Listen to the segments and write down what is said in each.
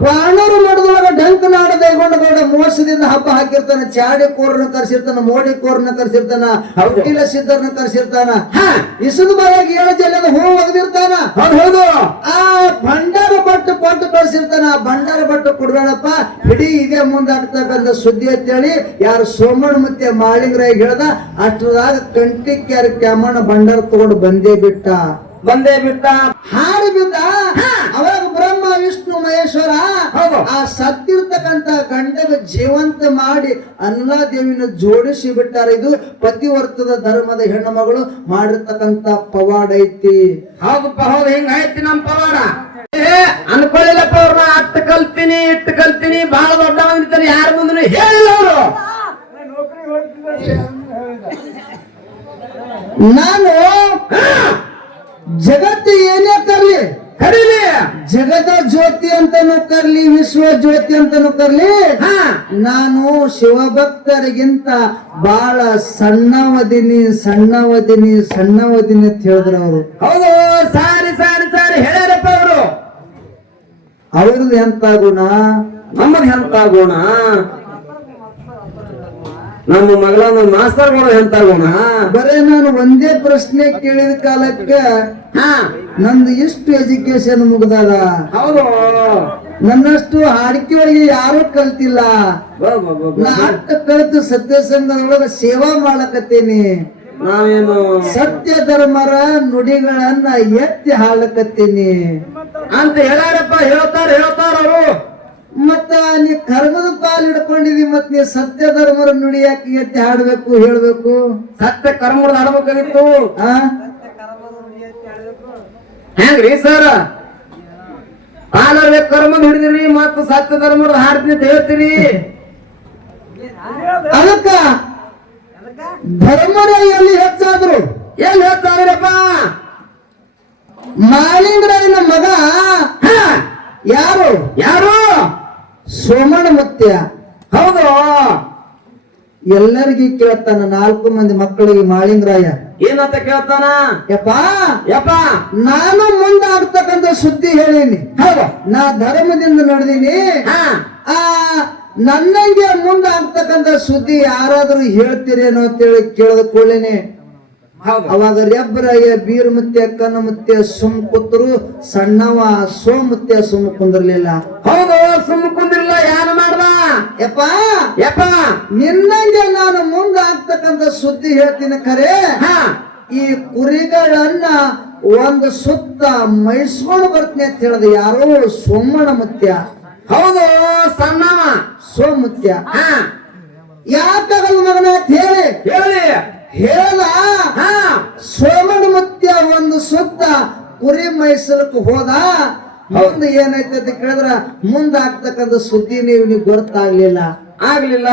ಕ್ವಾಣೂರು ಮಠದೊಳಗ ಡಂಕ್ ನಾಡ ದೈಗೊಂಡಗೌಡ ಮೋಸದಿಂದ ಹಬ್ಬ ಹಾಕಿರ್ತಾನ ಚಾಡಿ ಕೋರನ್ನ ಕರ್ಸಿರ್ತಾನ ಮೋಡಿ ಕೋರ್ನ ಕರ್ಸಿರ್ತಾನ ಔಟಿಲ ಸಿದ್ಧರನ್ನ ಕರ್ಸಿರ್ತಾನ. ಹಾ ಇಸದ ಬಾಯಾಗ ಏಳು ಜಲ್ಲದ ಹೂ ಒಗದಿರ್ತಾನ. ಹೌದು ಹೌದು. ಆ ಭಂಡಾರ ಭಟ್ಟು ಪಟ್ಟು ಕಳ್ಸಿರ್ತಾನ ಆ ಭಂಡಾರ ಭಟ್ಟು ಕೊಡ್ಬೇಡಪ್ಪ. ಇಡೀ ಇದೇ ಮುಂದಾಗ್ತಕ್ಕಂಥ ಸುದ್ದಿ ಅಂತೇಳಿ ಯಾರು ಸೋಮಣ್ಣ ಮತ್ತೆ ಮಾಳಿಂಗ್ರಾಯ್ ಹೇಳ್ದ ಅಷ್ಟರದಾಗ ಕಂಟಿ ಕ್ಯಾರ ಕ್ಯಾಮಣ್ಣ ಭಂಡಾರ ತಗೊಂಡು ಬಂದೇ ಬಿಟ್ಟ. ಬಂದೇ ಬಿಟ್ಟ. ಹಾರಿ ಬಿದ್ದ. ಅವಾಗ ಬ್ರಹ್ಮ ವಿಷ್ಣು ಮಹೇಶ್ವರ. ಆ ಸತ್ತಿರ್ತಕ್ಕಂತ ಗಂಡನ ಜೀವಂತ ಮಾಡಿ ದೇವಿನ ಜೋಡಿಸಿ ಬಿಟ್ಟಾರ. ಇದು ಪತಿವರ್ತದ ಧರ್ಮದ ಹೆಣ್ಣು ಮಗಳು ಮಾಡಿರ್ತಕ್ಕಂತ ಪವಾಡ ಐತಿ. ಹೌದು ಹಿಂಗ ಆಯ್ತು ನಮ್ ಪವಾಡ. ಅನ್ಕೊಳ್ಳಿಲ್ಲಪ್ಪ ಅವ್ರನ್ನ ಅಟ್ಟು ಕಲ್ತೀನಿ ಇಟ್ಟು ಕಲ್ತೀನಿ. ಬಹಳ ದೊಡ್ಡ ಬಂದಿರ್ತಾರೆ ಯಾರ ಮುಂದೆ ಹೇಳಿಲ್ಲ ಅವರು. ನಾನು ಜಗತ್ತು ಏನೇ ಕರ್ಲಿ ಕರೀಲಿ. ಜಗದ ಜ್ಯೋತಿ ಅಂತನು ಕರ್ಲಿ ವಿಶ್ವ ಜ್ಯೋತಿ ಅಂತನು ಕರ್ಲಿ. ನಾನು ಶಿವಭಕ್ತರಿಗಿಂತ ಬಹಳ ಸಣ್ಣವದಿನಿ ಸಣ್ಣವದಿನಿ ಸಣ್ಣವದಿನಿ ಅಂತ ಹೇಳಿದ್ರು ಅವರು. ಹೌದು ಸಾರಿ ಸಾರಿ ಸಾರಿ ಹೇಳ್ಯಾರಪ್ಪ ಅವರು. ಅವ್ರದ್ದು ಎಂತ ಗುಣ ನಮ್ಮದು ಎಂತ ಗುಣ ನಮ್ಮ ಮಗಳ ನಮ್ಮ ಮಾಸ್ತರ್ ಗುಣ ಎಂತ ಗುಣ ಬರೇ ನಾನು ಒಂದೇ ಪ್ರಶ್ನೆ ಕೇಳಿದ ಕಾಲಕ್ಕೆ ಹಾ. ನಂದು ಎಷ್ಟು ಎಜುಕೇಶನ್ ಮುಗ್ದಾದ? ಹೌದು. ನನ್ನಷ್ಟು ಹಾಡಿಕೆಯವರಿಗೆ ಯಾರು ಕಲ್ತಿಲ್ಲ. ಬಾ, ಬಾ, ಬಾ, ಬಾ. ನಾ ಅಟ್ಟ ಕಲಿತು ಸತ್ಯ ಸಂಘದೊಳಗ ಸೇವಾ ಮಾಡಕತ್ತೇನಿ. ನಾವೇನು? ಸತ್ಯ ಧರ್ಮರ ನುಡಿಗಳನ್ನ ಎತ್ತಿ ಹಾಡಕತ್ತೀನಿ ಅಂತ ಹೇಳಾರಪ್ಪ ಹೇಳ್ತಾರ ಹೇಳ್ತಾರ ಅವರು ಮತ್ತ ನೀ ಕರ್ಮದ ಪಾಲ್ ಹಿಡ್ಕೊಂಡಿದಿ ಮತ್ ನೀ ಸತ್ಯ ಧರ್ಮರ ನುಡಿ ಯಾಕೆ ಎತ್ತಿ ಹಾಡ್ಬೇಕು ಹೇಳ್ಬೇಕು? ಸತ್ಯ ಕರ್ಮದ ಹಾಡ್ಬೇಕಾಗಿತ್ತು. ಹೆಂಗ್ರಿ ಸರ್? ಪಾಲರ್ಬೇಕು ಕರ್ಮ ಹಿಡಿದಿರಿ ಮತ್ತ ಸತ್ಯ ಧರ್ಮದ ಹಾಡ್ತಿ ಅಂತ ಹೇಳ್ತೀರಿ. ಅದಕ್ಕ ಧರ್ಮರ ಎಲ್ಲಿ ಹೆಚ್ಚಾದ್ರು? ಎಲ್ಲಿ ಹೇಳ್ತಾರಪ್ಪ ಮಾಲಿಂಗರಾಯನ ಮಗ ಯಾರು? ಯಾರು? ಸೋಮಣ್ಣ ಮುತ್ಯ ಹೌದು. ಎಲ್ಲರಿಗೂ ಕೇಳ್ತಾನ ನಾಲ್ಕು ಮಂದಿ ಮಕ್ಕಳಿಗೆ ಮಾಳಿಂದ್ರಾಯ ಏನಂತ ಕೇಳ್ತಾನ? ಯಪ್ಪ. ಯಪ್ಪ. ನಾನು ಮುಂದಾಗ್ತಕ್ಕಂತ ಸುದ್ದಿ ಹೇಳೀನಿ. ಹೌದು. ನಾ ಧರ್ಮದಿಂದ ನಡೆದೀನಿ. ಆ ನನ್ನಂಗೆ ಮುಂದಾಗ್ತಕ್ಕಂತ ಸುದ್ದಿ ಯಾರಾದ್ರೂ ಹೇಳ್ತೀರೇನೋ ಅಂತೇಳಿ ಕೇಳದ ಕೂಡಲೇನೆ. ಅವಾಗ ರೆಬ್ರಯ್ಯ ಬೀರ್ ಮುತ್ಯ ಕನ್ನ ಮುತ್ಯ ಸುಮ್ ಕೂತ್ರು ಸಣ್ಣವ ಸೋ ಮುತ್ಯ ಸುಮ್ ಕುಂದಿರ್ಲಿಲ್ಲ ಹೌದು ಸುಮ್ ಯಪ್ಪ ಯಪ್ಪ. ನಿನ್ನಂಗೆ ನಾನು ಮುಂದಾಗ್ತಕ್ಕಂಥ ಸುದ್ದಿ ಹೇಳ್ತೀನಿ ಖರೆ. ಹಾ. ಈ ಕುರಿಗಳನ್ನ ಒಂದು ಸುತ್ತ ಮೈಸ್ಕೊಂಡು ಬರ್ತೀನಿ ಅಂತ ಹೇಳಿದ ಯಾರೋ ಸೋಮಣ ಮುತ್ಯ. ಹೌದು ಸಣ್ಣವ ಸೋಮುತ್ಯ. ಹಾ. ಯಾಕಾಗಲ್ಲ ಮಗನ ಅಂತ ಹೇಳಿ. ಹೇಳಿ. ಹೇಳ. ಸೋಮಣ ಮುತ್ಯ ಒಂದು ಸುತ್ತ ಕುರಿ ಮೈಸೂರಕ್ಕೆ ಹೋದ. ಮುಂದೆ ಏನೈತೆ ಅಂತ ಕೇಳಿದ್ರ ಮುಂದಾಗ್ತಕ್ಕಂತ ಸುದ್ದಿ ನೀವು ನೀವು ಗೊತ್ತಾಗ್ಲಿಲ್ಲ. ಆಗ್ಲಿಲ್ಲ.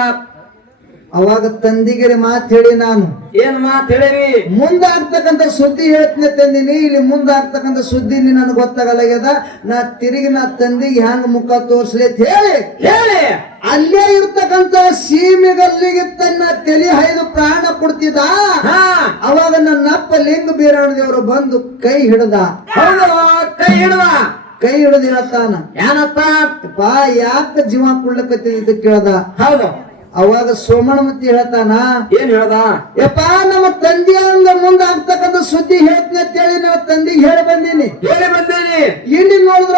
ಅವಾಗ ತಂದಿಗೆರೆ ಮಾತು ಹೇಳಿ ನಾನು. ಏನ್ ಮಾತು ಹೇಳಿರಿ? ಮುಂದಾಗ್ತಕ್ಕಂಥ ಸುದ್ದಿ ಹೇಳ್ತೀನಿ ತಂದಿನಿ. ಇಲ್ಲಿ ಮುಂದಾಗ್ತಕ್ಕಂಥ ಸುದ್ದಿ ನನಗೆ ಗೊತ್ತಾಗಲಾಗ್ಯದ. ನಾ ತಿರುಗಿ ನಾ ತಂದಿಗೆ ಹ್ಯಾಂಗ ಮುಖ ತೋರಿಸ್ಲಿ ಅಂತ ಹೇಳಿ. ಹೇಳಿ. ಅಲ್ಲೇ ಇರ್ತಕ್ಕಂತ ಸೀಮೆಗಲ್ಲಿಗೆ ತನ್ನ ತಲೆ ಹೈದು ಪ್ರಾಣ ಕೊಡ್ತಿದ್ದ. ಹಾ. ಅವಾಗ ನನ್ನ ಅಪ್ಪ ಲಿಂಗ ಬೀರಾಣದೇವರು ಬಂದು ಕೈ ಹಿಡ್ದ. ಹೌದು ಕೈ ಹಿಡ್ದ. ಕೈ ಹಿಡಿದು ಹೇಳ್ತಾನ ಏನಪ್ಪ? ಬಾ ಯಾಕ ಜೀವ ಕುಡ್ಲಕತ್ತಿದ್ ಅಂತ ಕೇಳ್ದ. ಹೌದು. ಅವಾಗ ಸೋಮಣಮತಿ ಹೇಳ್ತಾನ ಏನ್ ಹೇಳ್ದ? ಯಪ್ಪ ನಮ್ಮ ತಂದೆಯ ಹಂಗ ಮುಂದಾಗ್ತಕ್ಕಂಥ ಸುದ್ದಿ ಹೇಳ್ತೀನಿ ಅಂತೇಳಿ ನಾವು ತಂದಿಗೆ ಹೇಳಿ ಬಂದೀನಿ. ಹೇಳಿ ಬಂದೇನಿ. ಇಲ್ಲಿ ನೋಡಿದ್ರ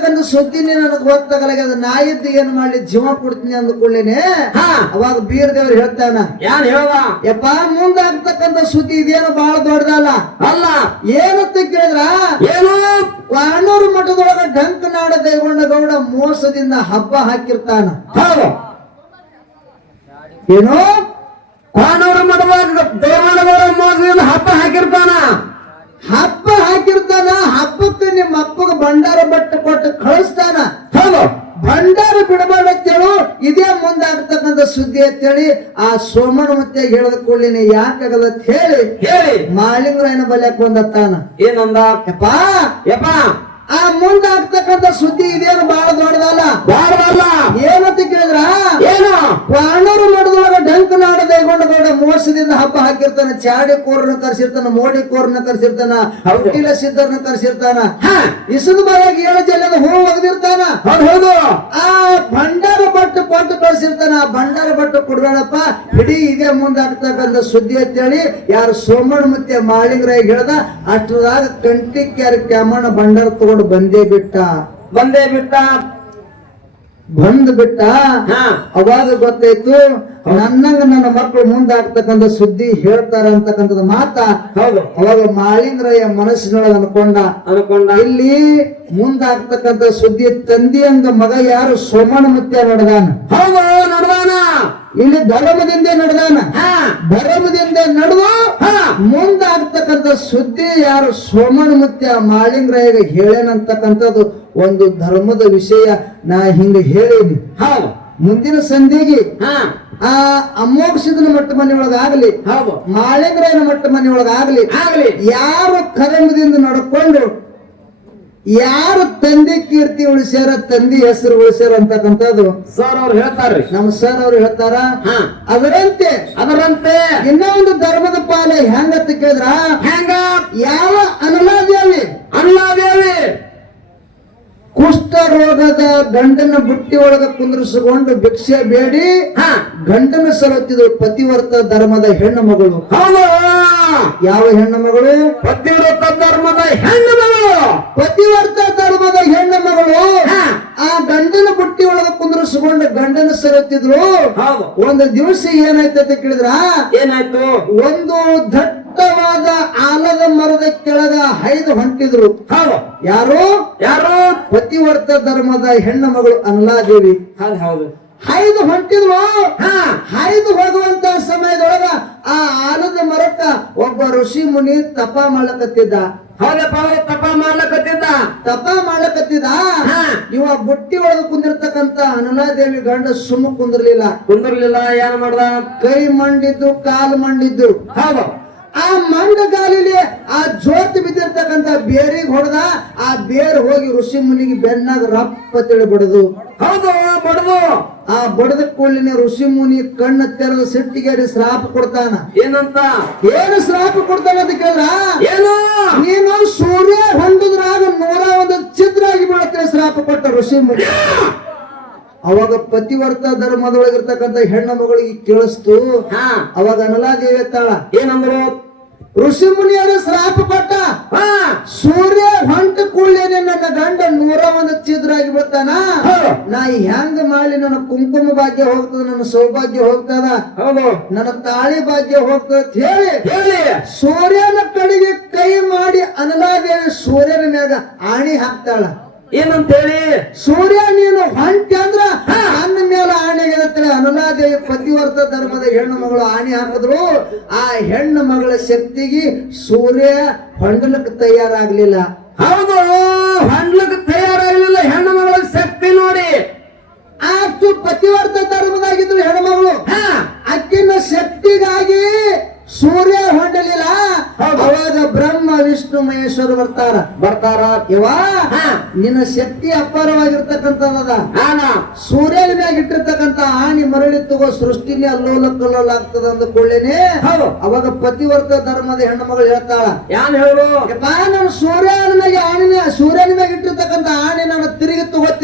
ಮುಂದಾಗ್ತಕ್ಕಂಥ ಸುದ್ದಿನಿ ನನಗೆ ಗೊತ್ತಾಗಲಾಗ್ಯದ ಅದು ನಾಯಿದ್ದು ಏನ್ ಮಾಡಿ ಜೀವ ಕೊಡ್ತೀನಿ ಅಂದ್ಕೊಳ್ಳೇನೆ. ಹಾ. ಅವಾಗ ಬೀರ್ ದೇವ್ರು ಹೇಳ್ತಾನ ಯಾನ್ ಹೇಳುವ ಯಪ್ಪ ಮುಂದಾಗ್ತಕ್ಕಂಥ ಸುದ್ದಿ ಇದೇನು ಬಹಳ ದೊಡ್ಡದಲ್ಲ? ಅಲ್ಲ. ಏನಂತ ಕೇಳಿದ್ರ? ಏನು? ಕಾನೂರು ಮಠದೊಳಗ ಡಂಕ್ ನಾಡ ದೇವಣ್ಣ ಗೌಡ ಮೋಸದಿಂದ ಹಬ್ಬ ಹಾಕಿರ್ತಾನ. ಏನು? ಕಾನೂರು ಮಠದ ದೇವಾಲಯಗಳ ಮೋಸದಿಂದ ಹಬ್ಬ ಹಾಕಿರ್ತಾನ. ಹಬ್ಬಕ್ಕೆ ನಿಮ್ಮ ಅಪ್ಪಗ ಭಂಡಾರ ಬಟ್ಟೆ ಕೊಟ್ಟು ಕಳಿಸ್ತಾನ. ಹಲೋ ಭಂಡಾರ ಬಿಡಬೇಡ ಅಂತೇಳು ಇದೇ ಮುಂದಾಗ್ತಕ್ಕಂಥ ಸುದ್ದಿ ಅಂತೇಳಿ ಆ ಸೋಮಣ ಮತ್ತೆ ಹೇಳದ ಕೂಡಲಿನ ಯಾಕಾಗದ ಅಂತ ಹೇಳಿ ಹೇಳಿ. ಮಾಲಿಂಗರಾಯನ ಬಲ್ಯಕ್ ಬಂದತ್ತಾನ. ಏನಂದ? ಯಪ್ಪ! ಯಪ್ಪ! ಆ ಮುಂದಾಗ್ತಕ್ಕಂಥ ಸುದ್ದಿ ಇದೇನು ಬಹಳ ದೊಡ್ಡದಲ್ಲ? ಬಾರಲ್ಲ ಏನಂತ ಕೇಳಿದ್ರ? ಏನು? ಪ್ರಾಣರು ಮಠದೊಳಗ ಡಂಕ್ ನಾಡ ದೊಡ್ಡ ಮೋಸದಿಂದ ಹಬ್ಬ ಹಾಕಿರ್ತಾನೆ ಚಾಡಿ ಕೋರನ್ನ ಕರ್ಸಿರ್ತಾನ ಮೋಡಿ ಕೋರ್ನ ಕರ್ಸಿರ್ತಾನ ಔಟಿಲ ಸಿದ್ಧರ್ನ ಸಿದ್ಧರನ್ನ ಕರ್ಸಿರ್ತಾನ. ಹಾ. ಇಸದ ಬಾಯಾಗ ಏಳು ಜಲ್ಲದ ಹೂ ಒಗದಿರ್ತಾನ. ಹೌದು ಆ ಭಂಡಾರ ಭಟ್ ಕೊಟ್ಟು ಕಳ್ಸಿರ್ತಾನ. ಆ ಭಂಡಾರ ಭಟ್ ಕೊಡ್ಬೇಡಪ್ಪ. ಮುಂದಾಗ್ತಕ್ಕಂಥ ಸುದ್ದಿ ಅಂತೇಳಿ ಯಾರು ಸೋಮಣ್ಣ ಮತ್ತೆ ಮಾಳಿಂಗರಾಯ ಹೇಳ್ದ ಅಷ್ಟರದಾಗ ಕಂಟಿಕ್ ಯಾರು ಕ್ಯಾಮಣ್ಣ ಬಂಡರ್ ತಗೊಂಡು ಬಂದೇ ಬಿಟ್ಟ. ಬಂದೇ ಬಿಟ್ಟ. ಬಂದ್ ಬಿಟ್ಟ? ಅವಾಗ ಗೊತ್ತಾಯ್ತು ನನ್ನಂಗ ನನ್ನ ಮಕ್ಕಳು ಮುಂದಾಗ್ತಕ್ಕಂಥ ಸುದ್ದಿ ಹೇಳ್ತಾರ ಅಂತಕ್ಕಂಥದ್ದು ಮಾತ. ಹೌದು. ಅವಾಗ ಮಾಳಿಂಗರಾಯ ಮನಸ್ಸಿನೊಳಗೆ ಅನ್ಕೊಂಡ. ಅನ್ಕೊಂಡ. ಇಲ್ಲಿ ಮುಂದಾಗ್ತಕ್ಕಂಥ ಸುದ್ದಿ ಅಂದ ಮಗ ಯಾರು ಸೋಮಣ್ಣ ಮುತ್ಯ ನಡೆದಾನ? ಹೌದು ನಡ್ದಾನ. ಇಲ್ಲಿ ಧರ್ಮದಿಂದ ನಡೆದಾನ. ಹಾ. ಧರ್ಮದಿಂದ ನಡೆದು ಹಾ. ಮುಂದಾಗ್ತಕ್ಕಂಥ ಸುದ್ದಿ ಯಾರು ಸೋಮನ ಮುತ್ಯ ಮಾಳಿಂಗರಾಯಗ ಹೇಳೇನಂತಕ್ಕಂಥದ್ದು ಒಂದು ಧರ್ಮದ ವಿಷಯ ನಾ ಹಿಂಗ ಹೇಳೀನಿ. ಹೌದು ಮುಂದಿನ ಸಂಧಿಗೆ ಹಾ. ಆ ಅಮೋಕ್ಷದ ಮಟ್ಟ ಮನೆಯೊಳಗಾಗ್ಲಿ ಹೌದು. ಮಾಳಿಂಗರಾಯನ ಮಟ್ಟ ಮನೆಯೊಳಗಾಗ್ಲಿ ಆಗಲಿ. ಯಾರು ಕರ್ಮದಿಂದ ನಡ್ಕೊಂಡು ಯಾರು ತಂದೆ ಕೀರ್ತಿ ಉಳಿಸ್ಯಾರ ತಂದೆ ಹೆಸರು ಉಳಿಸ್ಯಾರ ಅಂತಕ್ಕಂಥದ್ದು? ಸರ್ ಅವ್ರು ಹೇಳ್ತಾರ್ರಿ. ನಮ್ಮ ಸರ್ ಅವ್ರು ಹೇಳ್ತಾರ? ಹಾ. ಅದರಂತೆ ಅದರಂತೆ. ಇನ್ನೊಂದು ಒಂದು ಧರ್ಮದ ಪಾಲೆ ಹೆಂಗತ್ತ ಕೇಳಿದ್ರ ಹೆಂಗ? ಯಾವ ಅನಲಾದೇವಿ ಅಣ್ಣಾದೇವಿ ಕುಷ್ಠ ರೋಗದ ಗಂಡನ ಬುಟ್ಟಿ ಒಳಗ ಕುಂದ್ರಿಸಿಕೊಂಡು ಭಿಕ್ಷೆ ಬೇಡಿ. ಹಾ. ಗಂಡನ ಸಲುತ್ತಿದ್ರು ಪತಿವರ್ತ ಧರ್ಮದ ಹೆಣ್ಣು ಮಗಳು. ಹೌದು. ಯಾವ ಹೆಣ್ಣು ಮಗಳು? ಪತಿವ್ರತ ಧರ್ಮದ ಹೆಣ್ಣು ಮಗಳು. ಪತಿವರ್ತ ಧರ್ಮದ ಹೆಣ್ಣು ಮಗಳು. ಹಾ. ಆ ಗಂಡನ ಬುಟ್ಟಿ ಒಳಗ ಕುಂದ್ರಿಸಿಕೊಂಡು ಗಂಡನ ಸಲುತ್ತಿದ್ರು ಒಂದು ದಿವಸ ಏನಾಯ್ತು ಅಂತ ಕೇಳಿದ್ರ? ಏನಾಯ್ತು? ಒಂದು ದಟ್ಟವಾದ ಆಲದ ಕೆಳಗ ಹೈದು ಹೊಂಟಿದ್ರು. ಯಾರು? ಯಾರು? ಪತಿವರ್ತ ಧರ್ಮದ ಹೆಣ್ಣು ಮಗಳು ಅನ್ಲಾದೇವಿ. ಹೌದು ಹೌದು. ಹೈದು ಹೊಂಟಿದ್ರು. ಹಾ. ಹೈದು ಹೋಗುವಂತ ಸಮಯದೊಳಗ ಆ ಆಲದ ಮರಕ್ಕ ಒಬ್ಬ ಋಷಿ ಮುನಿ ತಪ ಮಾಡಕತ್ತಿದ್ದ ಹೌದಪ್ಪ ಅವ್ರು ತಪ ಮಾಡ್ಲಕತ್ತಿದ್ದ. ತಪ ಮಾಡಕತ್ತಿದ್ದ ಹಾ. ಇವ ಬುಟ್ಟಿ ಒಳಗ ಕುಂದಿರ್ತಕ್ಕಂತ ಅನುಲಾದೇವಿ ಗಂಡ ಸುಮ್ಮ ಕುಂದಿರ್ಲಿಲ್ಲ. ಕುಂದಿರ್ಲಿಲ್ಲ ಏನ್ ಮಾಡ್ದ? ಕೈ ಮಂಡಿದ್ದು ಕಾಲು ಮಂಡಿದ್ದು. ಹೌದು. ಆ ಮಂಡ ಗಾಲಿಲಿ ಆ ಜ್ಯೋತಿ ಬಿದ್ದಿರ್ತಕ್ಕಂತ ಬೇರಿಗೆ ಹೊಡೆದ ಆ ಬೇರ್ ಹೋಗಿ ಋಷಿ ಮುನಿಗೆ ಬೆನ್ನಾಗ ರಪ್ಪ ತಿಳಿ ಬಡದು ಹೌದು ಬಡದು. ಆ ಬಡದ ಕೂಡಲಿನ ಋಷಿ ಮುನಿ ಕಣ್ಣ ತೆರೆದ ಸಿಟ್ಟಿಗೆ ಶ್ರಾಪ ಕೊಡ್ತಾನ. ಏನಂತ? ಏನು ಶ್ರಾಪ ಕೊಡ್ತಾನ ಅಂತ ಕೇಳ್ರ? ಏನು? ನೀನು ಸೂರ್ಯ ಹೊಂದಿದ್ರಾಗ ನೂರ ಒಂದು ಚಿತ್ರಾಗಿ ಬೀಳತ್ತೆ ಶ್ರಾಪ ಕೊಟ್ಟ ಋಷಿ ಮುನಿ. ಅವಾಗ ಪತಿವರ್ತ ಧರ್ಮದೊಳಗಿರ್ತಕ್ಕಂಥ ಹೆಣ್ಣು ಮಗಳಿಗೆ ಕೇಳಿಸ್ತು. ಹಾ. ಅವಾಗ ಅನಲಾದೇವಿ ಎತ್ತಾಳ ಏನಂದ್ರು? ಋಷಿ ಮುನಿಯರು ಶ್ರಾಪ ಕೊಟ್ಟ ಹಾ. ಸೂರ್ಯ ಹೊಂಟ ಕೂಡಲೇನೆ ನನ್ನ ಗಂಡ ನೂರ ಒಂದು ಚಿದ್ರಾಗಿ ಬಿಡ್ತಾನ. ನಾ ಹೆಂಗ ಮಾಡಿ ನನ್ನ ಕುಂಕುಮ ಭಾಗ್ಯ ಹೋಗ್ತದ ನನ್ನ ಸೌಭಾಗ್ಯ ಹೋಗ್ತದ? ನನ್ನ ತಾಳಿ ಭಾಗ್ಯ ಹೋಗ್ತದ ಹೇಳಿ. ಹೇಳಿ. ಸೂರ್ಯನ ಕಡೆಗೆ ಕೈ ಮಾಡಿ ಅನಲಾದೇವಿ ಸೂರ್ಯನ ಮ್ಯಾಗ ಆಣಿ ಹಾಕ್ತಾಳ. ಏನಂತ ಹೇಳಿ ಸೂರ್ಯ ನೀನು ಹೊಂಟಿ ಅಂದ್ರ ನನ್ನ ಮೇಲೆ ಆಣೆ ಗೆಲ್ಲತ್ತಳೆ ಅನುಲಾದೇವಿ ಧರ್ಮದ ಹೆಣ್ಣು ಮಗಳು ಆಣಿ ಹಾಕಿದ್ರು ಆ ಹೆಣ್ಣು ಮಗಳ ಶಕ್ತಿಗೆ ಸೂರ್ಯ ಹೊಂಡಲಕ್ಕೆ ತಯಾರಾಗ್ಲಿಲ್ಲ. ಹೌದು ಹಣ್ಲಕ್ ತಯಾರಾಗಲಿಲ್ಲ ಹೆಣ್ಣು ಮಗಳ ಶಕ್ತಿ ನೋಡಿ. ಅಷ್ಟು ಪತಿವರ್ತ ಧರ್ಮದಾಗಿದ್ರು ಹೆಣ್ಣು ಮಗಳು. ಹಾ. ಅಕ್ಕಿನ ಶಕ್ತಿಗಾಗಿ ಸೂರ್ಯ ಹೊಂಡಲಿಲ್ಲ. ಅವಾಗ ಬ್ರಹ್ಮ ವಿಷ್ಣು ಮಹೇಶ್ವರ ಬರ್ತಾರ. ಬರ್ತಾರ. ಇವಾ. ನಿನ್ನ ಶಕ್ತಿ ಅಪಾರವಾಗಿರ್ತಕ್ಕಂಥದ ಸೂರ್ಯನ ಮ್ಯಾಗ ಇಟ್ಟಿರ್ತಕ್ಕಂತ ಆನೆ ಮರಳಿ ತಗೋ ಸೃಷ್ಟಿನೇ ಅಲ್ಲೋಲ ಕಲ್ಲೋಲ ಆಗ್ತದ ಅಂದ ಹೌದು. ಅವಾಗ ಪತಿವರ್ತ ಧರ್ಮದ ಹೆಣ್ಣು ಮಗಳು ಹೇಳ್ತಾಳ ಯಾನ್ ಹೇಳು? ನಾನು ಸೂರ್ಯನ ಮ್ಯಾಗ ಆಣಿನ ಸೂರ್ಯನ ಮ್ಯಾಗ ಇಟ್ಟಿರ್ತಕ್ಕಂತ ಆಣಿ ನನ್ನ ತಿರುಗಿ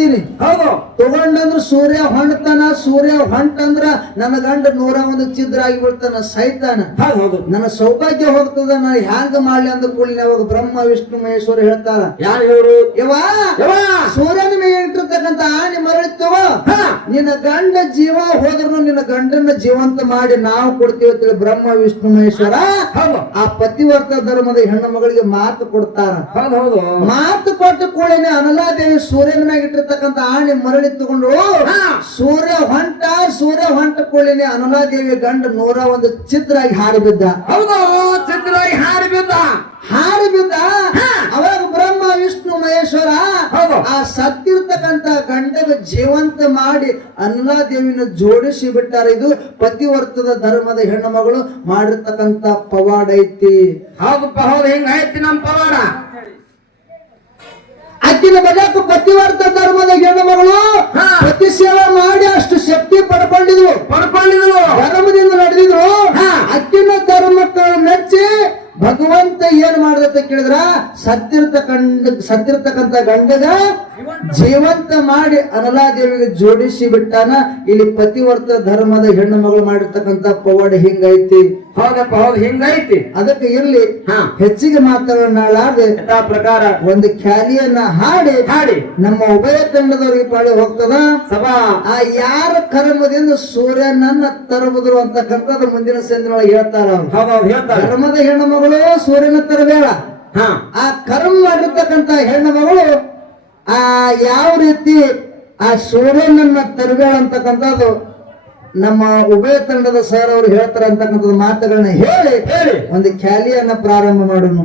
ತಗೋತೀನಿ ಹೌದು. ತಗೊಂಡಂದ್ರ ಸೂರ್ಯ ಹೊಂಟತನ ಸೂರ್ಯ ಹೊಂಟಂದ್ರ ನನ್ನ ಗಂಡ ನೂರ ಒಂದು ಚಿದ್ರ ಆಗಿ ಬಿಡ್ತಾನ ಸೈತಾನ. ಹೌದು ನನ್ನ ಸೌಭಾಗ್ಯ ಹೋಗ್ತದ ನಾ ಹ್ಯಾಂಗ ಮಾಡ್ಲಿ ಅಂದ ಕೂಡಲೇ ಅವಾಗ ಬ್ರಹ್ಮ ವಿಷ್ಣು ಮಹೇಶ್ವರ ಹೇಳ್ತಾರ. ಯಾರು ಹೇಳು ಯವಾ ಸೂರ್ಯನ ಮೇಲೆ ಹಾ ನಿನ್ನ ಗಂಡ ಜೀವ ಹೋದ್ರು ನಿನ್ನ ಗಂಡನ ಜೀವಂತ ಮಾಡಿ ನಾವು ಕೊಡ್ತೀವಿ ಅಂತೇಳಿ ಬ್ರಹ್ಮ ವಿಷ್ಣು ಮಹೇಶ್ವರ ಆ ಪತಿವರ್ತ ಧರ್ಮದ ಹೆಣ್ಣು ಮಗಳಿಗೆ ಮಾತು ಕೊಡ್ತಾರ. ಮಾತು ಕೊಟ್ಟ ಕೂಡಲೇ ಅನಲಾದೇವಿ ಸೂರ್ಯನ ಮ್ಯಾಗ ಇಟ್ಟಿರ್ತಕ್ಕಂತ ಆಣೆ ಮರಳಿ ತಗೊಂಡು. ಸೂರ್ಯ ಹೊಂಟ ಸೂರ್ಯ ಹೊಂಟ ಕೂಡಲೇ ಅನಲಾದೇವಿ ಗಂಡ ನೂರ ಒಂದು ಚಿತ್ರಾಗಿ ಹಾರಿ ಬಿದ್ದ. ಹೌದು ಚಿತ್ರಾಗಿ ಹಾರಿ ಬಿದ್ದ. ಹಾರಿ ಬಿದ್ದ? ಅವಾಗ ಬ್ರಹ್ಮ ಮಹೇಶ್ವರ. ಆ ಸತ್ತಿರ್ತಕ್ಕಂತ ಗಂಡನ ಜೀವಂತ ಮಾಡಿ ಅನ್ನಲಾದೇವಿನ ಜೋಡಿಸಿ ಬಿಟ್ಟಾರ. ಇದು ಪತಿವರ್ತದ ಧರ್ಮದ ಹೆಣ್ಣು ಮಗಳು ಮಾಡಿರ್ತಕ್ಕಂತ ಪವಾಡ ಐತಿ. ಹೌದಪ್ಪ ಹೌದು. ಹೆಂಗಾಯ್ತಿ ನಮ್ಮ ಪವಾಡ? ಅಕ್ಕಿನ ಬಜಾಕು ಪತಿವರ್ತ ಧರ್ಮದ ಹೆಣ್ಣು ಮಗಳು. ಪತಿ ಸೇವೆ ಮಾಡಿ ಅಷ್ಟು ಶಕ್ತಿ ಪಡ್ಕೊಂಡಿದ್ವು. ಪಡ್ಕೊಂಡಿದ್ರು ಧರ್ಮದಿಂದ ನಡೆದಿದ್ರು. ಅಕ್ಕಿನ ಧರ್ಮಕ್ಕೆ ಮೆಚ್ಚಿ ಭಗವಂತ ಏನ್ ಮಾಡ್ದಂತ ಕೇಳಿದ್ರ? ಸತ್ತಿರ್ತಕ್ಕಂಡ ಸತ್ತಿರ್ತಕ್ಕಂತ ಗಂಡಗ ಜೀವಂತ ಮಾಡಿ ಅನಲಾದೇವಿಗೆ ಜೋಡಿಸಿ ಬಿಟ್ಟಾನ. ಇಲ್ಲಿ ಪತಿವರ್ತ ಧರ್ಮದ ಹೆಣ್ಣು ಮಗಳು ಮಾಡಿರ್ತಕ್ಕಂತ ಪವಾಡ ಹಿಂಗೈತಿ. ಹೌದಪ್ಪ ಹೌದು ಹಿಂಗೈತಿ. ಅದಕ್ಕೆ ಇರ್ಲಿ ಹೆಚ್ಚಿಗೆ ಮಾತಾಡಲಾರ್ದೆ ಪ್ರಕಾರ ಒಂದು ಖ್ಯಾಲಿಯನ್ನ ಹಾಡಿ ಹಾಡಿ. ನಮ್ಮ ಉಭಯ ತಂಡದವ್ರಿಗೆ ಪಾಳಿ ಹೋಗ್ತದ? ಸಭಾ. ಆ ಯಾರ ಕರ್ಮದಿಂದ ಸೂರ್ಯನನ್ನ ತರಬುದ್ರು ಅಂತಕ್ಕಂಥದ್ದು ಮುಂದಿನ ಸಂದಿನೊಳಗೆ ಹೇಳ್ತಾರ ಹೇಳ್ತಾರೆ. ಕರ್ಮದ ಹೆಣ್ಣು ಮಗಳು ಸೂರ್ಯನ ತರಬೇಡ ಹಾ. ಆ ಕರ್ಮ ಮಾಡಿರ್ತಕ್ಕಂತ ಹೆಣ್ಣು ಮಗಳು ಆ ಯಾವ ರೀತಿ ಆ ಸೂರ್ಯನನ್ನ ತರಬೇಡ ಅಂತಕ್ಕಂಥದ್ದು ನಮ್ಮ ಉಭಯ ತಂಡದ ಸರ್ ಅವರು ಹೇಳ್ತಾರೆ ಅಂತಕ್ಕಂಥದ್ದು ಮಾತುಗಳನ್ನ ಹೇಳಿ ಹೇಳಿ. ಒಂದು ಖ್ಯಾಲಿಯನ್ನ ಪ್ರಾರಂಭ ಮಾಡೋಣ.